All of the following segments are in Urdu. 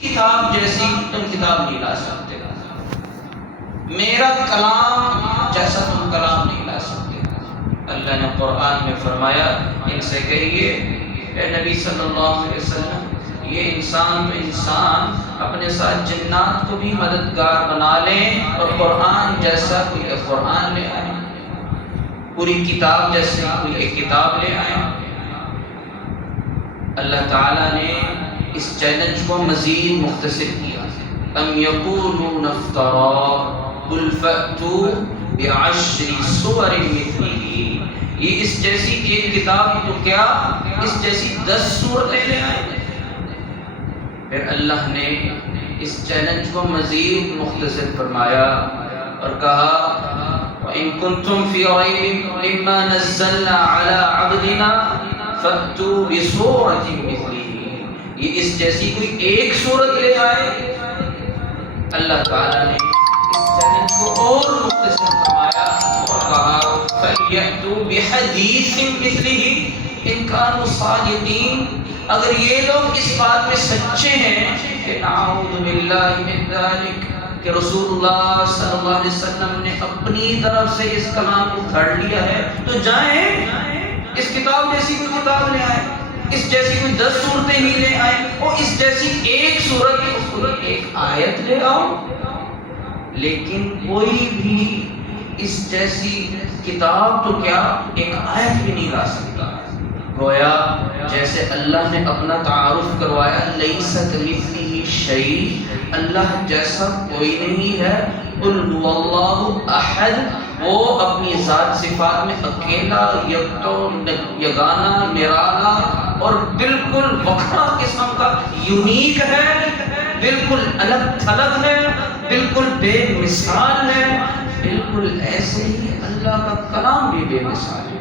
کتاب جیسی تم کتاب نہیں لا سکتے، میرا کلام جیسا تم کلام نہیں لا سکتے۔ اللہ نے قرآن میں فرمایا ان سے کہیے اے نبی صلی اللہ علیہ وسلم، یہ انسان تو انسان اپنے ساتھ جنات کو بھی مددگار بنا لیں اور قرآن جیسا کوئی قرآن لے آئے، پوری کتاب جیسے کوئی ایک کتاب لے آئے۔ اللہ تعالیٰ نے اس چیلنج کو مزید مختصر کیا، ام یقولون افترا قل فأتوا بعشر سور مثلہ، یہ اس جیسی ایک کتاب تو کیا اس جیسی 10 سورتیں لے آئے۔ پھر اللہ نے اس چیلنج کو مزید مختصر فرمایا اور کہا وَإِن كُنتُمْ فِي رَيْبٍ مِّمَّا نَزَّلْنَا عَلَىٰ عَبْدِنَا فَأْتُوا بِسُورَةٍ مِّثْلِهِ، یہ اس جیسی کوئی ایک سورت لے آئے۔ اللہ تعالیٰ نے اس چیلنج کو اور مختصر فرمایا اور کہا فَلْيَأْتُوا بِحَدِيثٍ مِّثْلِهِ إِن كَانُوا صَادِقِينَ، اگر یہ لوگ اس بات میں سچے ہیں کہ نعوذ باللہ من ذلک کہ رسول اللہ صلی اللہ علیہ وسلم نے اپنی طرف سے اس کلام کو گھڑ لیا ہے، تو جائیں اس کتاب جیسی کوئی کتاب لے آئے، اس جیسی کوئی 10 صورتیں ہی لے آئے، اور اس جیسی ایک صورت کی اس کو ایک آیت لے آؤ۔ لیکن کوئی بھی اس جیسی کتاب تو کیا ایک آیت بھی نہیں لا سکتا۔ گویا جیسے اللہ نے اپنا تعارف کروایا لیس کمثلہ شیء، اللہ جیسا کوئی نہیں ہے، قل هو اللہ احد، وہ اپنی ذات صفات میں اکیلا، یکتا، یگانا، نرالا اور بالکل وکھرا قسم کا یونیک ہے، بالکل الگ تھلگ ہے، بالکل بے مثال ہے۔ بالکل ایسے ہی اللہ کا کلام بھی بے مثال ہے۔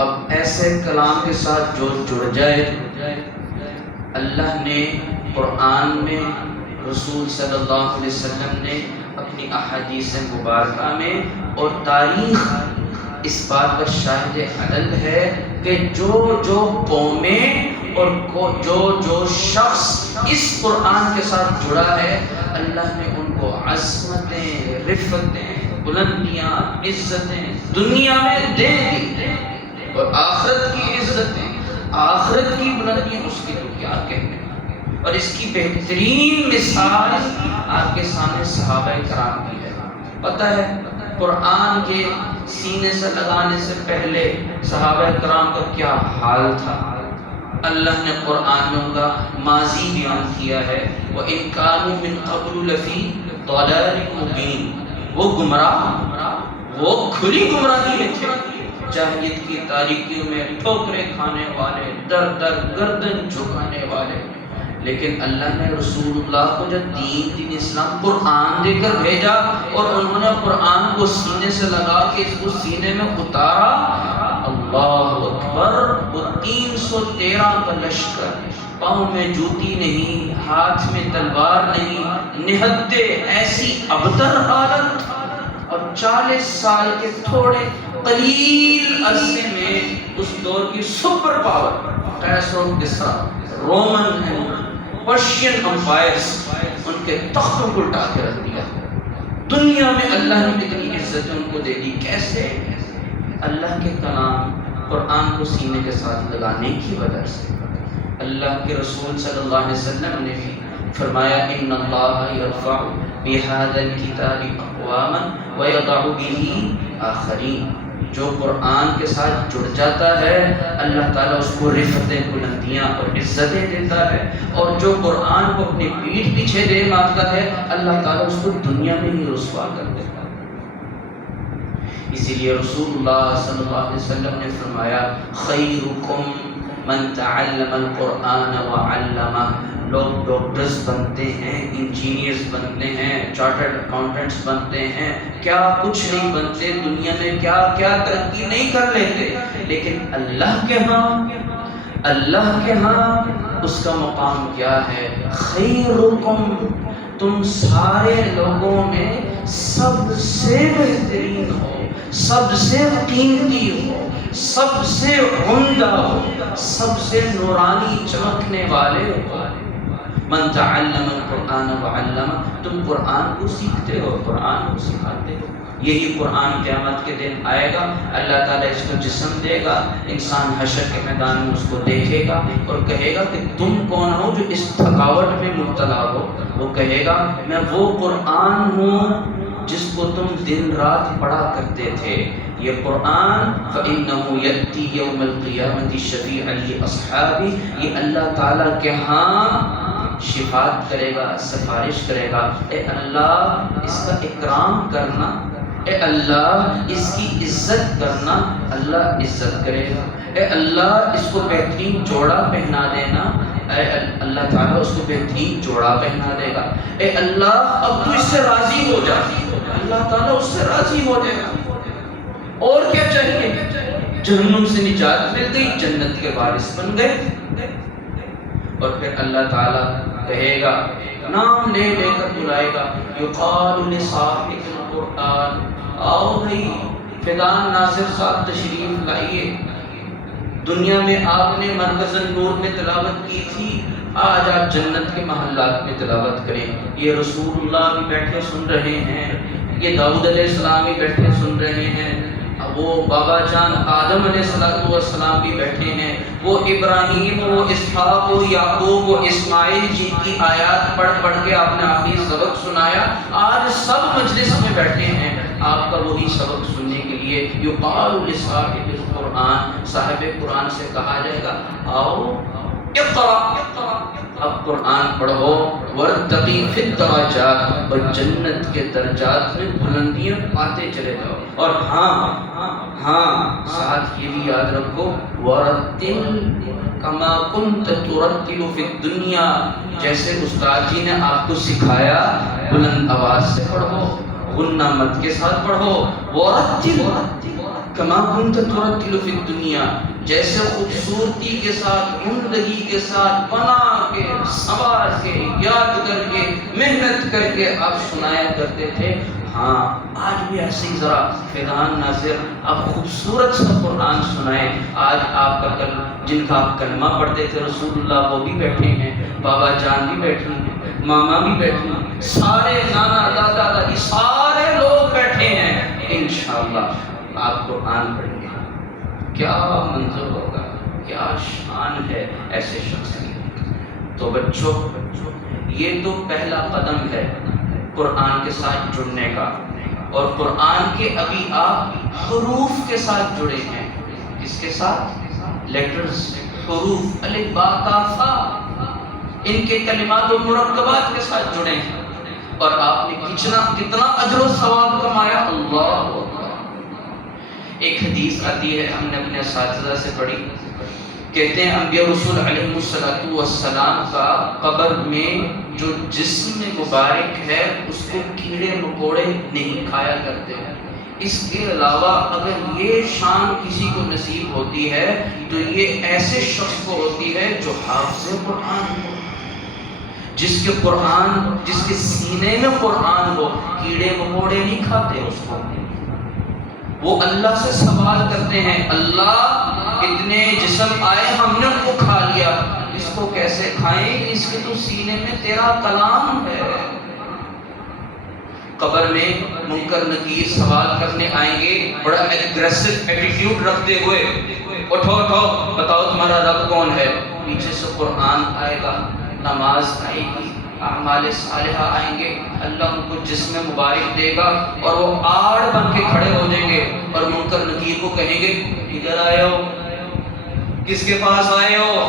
اب ایسے کلام کے ساتھ جو جڑ جائے، اللہ نے قرآن میں، رسول صلی اللہ علیہ وسلم نے اپنی احادیث مبارکہ میں، اور تاریخ اس بات کا شاہد عدل ہے کہ جو قومیں اور جو شخص اس قرآن کے ساتھ جڑا ہے، اللہ نے ان کو عظمتیں، رفتیں، بلندیاں، عزتیں دنیا میں دے دی، اور آخرت کی عزتیں، آخرت کی بلندیاں اس کی تو کیا کہنے۔ اور اس کی بہترین مثال آپ کے سامنے صحابہ کرام کی ہے۔ پتہ ہے قرآن کے سینے سے لگانے سے پہلے صحابہ کرام کا کیا حال تھا۔ اللہ نے قرآن میں ان کا ماضی بیان کیا ہے، وَإِن كَانُوا مِن قَبْلُ لَفِي ضَلَالٍ مُبِينٍ، وہ گمراہ، وہ کھلی گمراہی میں تھے، جاہلیت کی تاریکیوں میں ٹھوکریں کھانے والے، در در گردن جھکانے والے۔ لیکن اللہ نے رسول اللہ کو جب دین اسلام قرآن دے کر بھیجا، اور انہوں نے قرآن کو سینے سے لگا کے اس کو سینے میں اتارا، اللہ اکبر، وہ 313 کا لشکر، پاؤں میں جوتی نہیں، ہاتھ میں تلوار نہیں، نہتے ایسی ابتر حالت، اور 40 سال کے تھوڑے قلیل عرصے میں اس دور کی سپر پاور قیصر و Kisra, Roman and Persian umpires, ان کے تختوں کو الٹا کے رکھ دیا۔ دنیا میں اللہ نے اتنی عزت ان کو دے دی، کیسے؟ اللہ کے کلام قرآن کو سینے کے ساتھ لگانے کی وجہ سے۔ اللہ کے رسول صلی اللہ علیہ وسلم نے بھی فرمایا ان اللہ یرفع بہذا الکتاب اقواما ویضع بہ آخرین، جو قرآن کے ساتھ جڑ جاتا ہے اللہ تعالیٰ اس کو رفتیں، بلندیاں اور عزتیں دیتا ہے، اور جو قرآن کو اپنی پیٹھ پیچھے دے مانتا ہے اللہ تعالیٰ اس کو دنیا میں ہی رسوا کر دیتا ہے۔ اسی لیے رسول اللہ صلی اللہ علیہ وسلم نے فرمایا خیرکم من تعلم القرآن وعلمہ، لوگ ڈاکٹرز بنتے ہیں، انجینئرز بنتے ہیں، چارٹرڈ اکاؤنٹنٹس بنتے ہیں، کیا کچھ نہیں بنتے دنیا میں، کیا کیا ترقی نہیں کر لیتے، لیکن اللہ کے ہاں اس کا مقام کیا ہے؟ خیرکم، تم سارے لوگوں میں سب سے بہترین ہو، سب سے قیمتی ہو، سب سے عمدہ ہو، سب سے نورانی چمکنے والے ہو۔ من تعلم القرآن وعلم، تم قرآن کو سیکھتے ہو، قرآن کو سکھاتے ہو۔ یہی قرآن قیامت کے دن آئے گا، اللہ تعالیٰ اس کو جسم دے گا، انسان حشر کے میدان میں اس کو دیکھے گا اور کہے گا کہ تم کون ہو جو اس تھکاوٹ میں مبتلا ہو؟ وہ کہے گا میں وہ قرآن ہوں جس کو تم دن رات پڑھا کرتے تھے۔ یہ قرآن فَإِنَّهُ يَأْتِي يَوْمَ الْقِيَامَةِ شَفِيعًا لِأَصْحَابِهِ، یہ اللہ تعالیٰ کے ہاں شفاعت کرے گا، سفارش کرے گا۔ اے اللہ اس کا اکرام کرنا، اے اللہ اس کی عزت کرنا، اللہ عزت کرے گا۔ اے اللہ اس کو بہترین جوڑا پہنا دینا، اے اللہ تعالیٰ اس کو بہترین جوڑا پہنا دے گا۔ اے اللہ اب تو اس سے راضی ہو جا، اللہ تعالیٰ اس سے راضی ہو جائے گا۔ اور کیا چاہیے؟ جہنم سے نجات مل گئی، جنت کے وارث بن گئے۔ اور پھر اللہ تعالیٰ کہے گا، نام لے لے کر بلائے گا، یقال لصاحب القرآن، آؤ بھائی فیضان ناصر صاحب تشریف لائیے، دنیا میں آپ نے مرکز النور میں تلاوت کی تھی، آج آپ جنت کے محلات میں تلاوت کریں۔ یہ رسول اللہ بھی بیٹھے سن رہے ہیں، یہ داؤد علیہ السلام بھی بیٹھے سن رہے ہیں، وہ بابا جان آدم علیہ السلام بھی بیٹھے ہیں، وہ ابراہیم، وہ اسحاق، وہ یعقوب، وہ اسماعیل جن کی آیات پڑھ پڑھ کے آپ نے آخری سبق سنایا، آج سب مجلس میں بیٹھے ہیں آپ کا وہی سبق سننے کے لیے۔ یقال لصاحب القرآن، صاحب قرآن سے کہا جائے گا آؤ اقرأ، اب قرآن پڑھو، ورتقی فی الدرجات، اور جنت کے درجات میں بلندیاں پاتے چلے جاؤ۔ اور ہاں ساتھ یہ بھی یاد رکھو، ورتل کما کنت ترتل فی الدنیا، جیسے استاد جی نے آپ کو سکھایا بلند آواز سے پڑھو، غنہ مد کے ساتھ پڑھو۔ ورتل کما کنت ترتل فی الدنیا، جیسے خوبصورتی کے ساتھ، عمدگی کے ساتھ، بنا کے، سنوار کے، یاد کر کے، محنت کر کے آپ سنایا کرتے تھے، ہاں آج بھی ایسے ہی ذرا فیضان ناصر آپ خوبصورت سا قرآن سنائیں۔ آج آپ کا جن کا آپ کلمہ پڑھتے تھے رسول اللہ وہ بھی بیٹھے ہیں، بابا جان بھی بیٹھے ہیں، ماما بھی بیٹھے ہیں، سارے نانا دادا دادی سارے لوگ بیٹھے ہیں، انشاءاللہ آپ قرآن پڑھیں گے، کیا منظر ہوگا، کیا شان ہے ایسے شخص کی۔ تو بچوں یہ تو پہلا قدم ہے قرآن کے ساتھ جڑنے کا، اور قرآن کے ابھی آپ حروف کے ساتھ جڑے ہیں۔ کس کے ساتھ؟ لیٹرز، حروف، الف با تا ثا، ان کے کلمات و مرکبات کے ساتھ جڑے ہیں، اور آپ نے کتنا اجر و ثواب کمایا، اللہ اکبر۔ ایک حدیث آتی ہے، ہم نے اپنے اساتذہ سے پڑھی، کہتے ہیں انبیاء رسول علیہ السلام کا قبر میں جو جسم مبارک ہے اس کو کیڑے مکوڑے نہیں کھایا کرتے ہیں۔ اس کے علاوہ اگر یہ شان کسی کو نصیب ہوتی ہے تو یہ ایسے شخص کو ہوتی ہے جو حافظ قرآن ہو، جس کے سینے میں قرآن ہو، کیڑے مکوڑے نہیں کھاتے اس کو۔ وہ اللہ سے سوال کرتے ہیں، اللہ اتنے جسم آئے ہم نے ان کو کھا لیا، اس کو کیسے کھائیں، اس کے تو سینے میں تیرا کلام ہے۔ قبر میں منکر نکیر سوال کرنے آئیں گے، بڑا ایگریسو ایٹیٹیوڈ رکھتے ہوئے، اٹھو اٹھو بتاؤ تمہارا رب کون ہے۔ پیچھے سے قرآن آئے گا، نماز آئے گی، اعمال صالحہ آئیں گے، اللہ ان کو جسم مبارک دے گا، اور وہ آڑ بن کے کھڑے ہو جائیں گے، اور منکر نکیر کو کہیں گے ادھر آئے ہو، کس کے پاس آئے ہو؟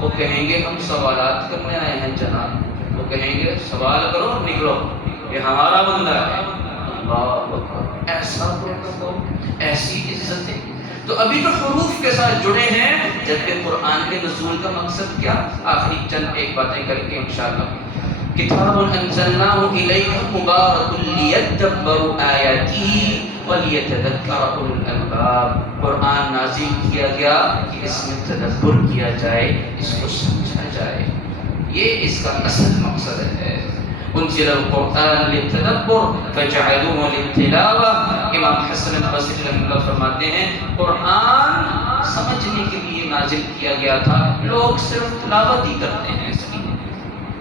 وہ کہیں گے ہم سوالات کرنے آئے ہیں جناب۔ وہ کہیں گے سوال کرو نکلو، یہ ہمارا بندہ ہے۔ اللہ اکبر، ایسا پروٹوکول، ایسی عزتیں۔ تو ابھی تو حروف کے ساتھ جڑے ہیں، جبکہ قرآن کے نزول کا مقصد کیا؟ آخری چند ایک باتیں کر کے انشاءاللہ، کتاب انزلناہ الیک مبارک لیدبروا آیاتہ ولیتذکر اولو الالباب، قرآن نازل کیا گیا کہ اس میں تدبر کیا جائے، اس کو سمجھا جائے، یہ اس کا اصل مقصد ہے۔ انزل القرآن للتدبر فجعلوه للتلاوہ، امام حسن البصری رحمہ اللہ فرماتے ہیں قرآن سمجھنے کے لیے نازل کیا گیا تھا، لوگ صرف تلاوت ہی کرتے ہیں اس کی،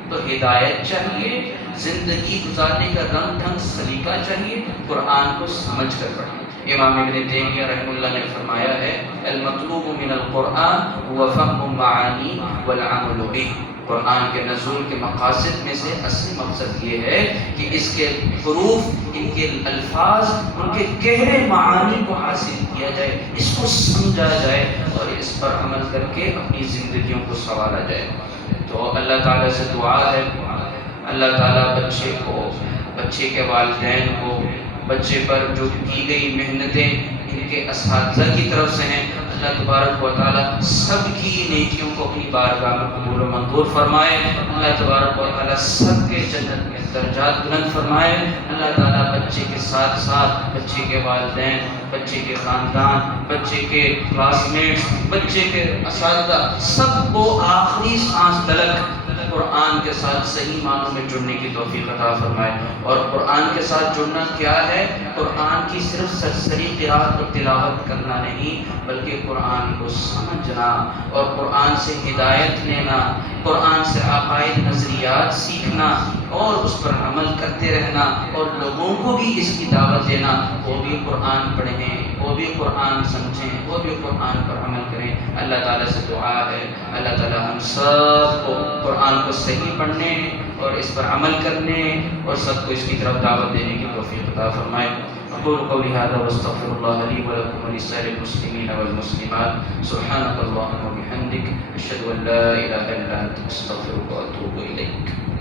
تو ہدایت چاہیے، زندگی گزارنے کا رنگ ڈھنگ سلیقہ چاہیے، قرآن کو سمجھ کر پڑھیں۔ امام ابن تیمیہ رحمہ اللہ نے فرمایا ہے المطلوب من القرآن هو فهم معانی والعمل به۔ قرآن کے نزول کے مقاصد میں سے اصلی مقصد یہ ہے کہ اس کے حروف، ان کے الفاظ، ان کے گہرے معانی کو حاصل کیا جائے، اس کو سمجھا جائے اور اس پر عمل کر کے اپنی زندگیوں کو سنوارا جائے۔ تو اللہ تعالیٰ سے دعا ہے، اللہ تعالیٰ بچے کے والدین کو، بچے پر جو کی گئی محنتیں ان کے اساتذہ کی طرف سے ہیں، اللہ تبارک و تعالیٰ سب کی نیکیوں کو اپنی بارگاہ میں قبول و منظور فرمائے۔ اللہ تبارک و تعالیٰ سب کے جنت میں درجات بلند فرمائے۔ اللہ تعالیٰ بچے کے ساتھ ساتھ بچے کے والدین، بچے کے خاندان، بچے کے کلاس میٹس، بچے کے اساتذہ، سب کو آخری سانس تلک قرآن کے ساتھ صحیح معنوں میں جڑنے کی توفیق عطا فرمائے۔ اور قرآن کے ساتھ جڑنا کیا ہے؟ قرآن کی صرف سرسری قرأت اور تلاوت کرنا نہیں، بلکہ قرآن کو سمجھنا اور قرآن سے ہدایت لینا، قرآن سے عقائد نظریات سیکھنا اور اس پر عمل کرتے رہنا، اور لوگوں کو بھی اس کی دعوت دینا، وہ بھی قرآن پڑھیں، وہ بھی قرآن سمجھیں، وہ بھی قرآن پر عمل کریں۔ اللہ تعالیٰ سے دعا ہے اللہ تعالیٰ ہم سب کو قرآن کو صحیح پڑھنے اور اس پر عمل کرنے اور سب کو اس کی طرف دعوت دینے کی توفیق عطا فرمائے۔ اقول قولی هذا واستغفر الله لي ولكم ولسائر المسلمين والمسلمات سبحانك اللهم وبحمدك اشهد ان لا اله الا انت استغفرك واتوب اليك۔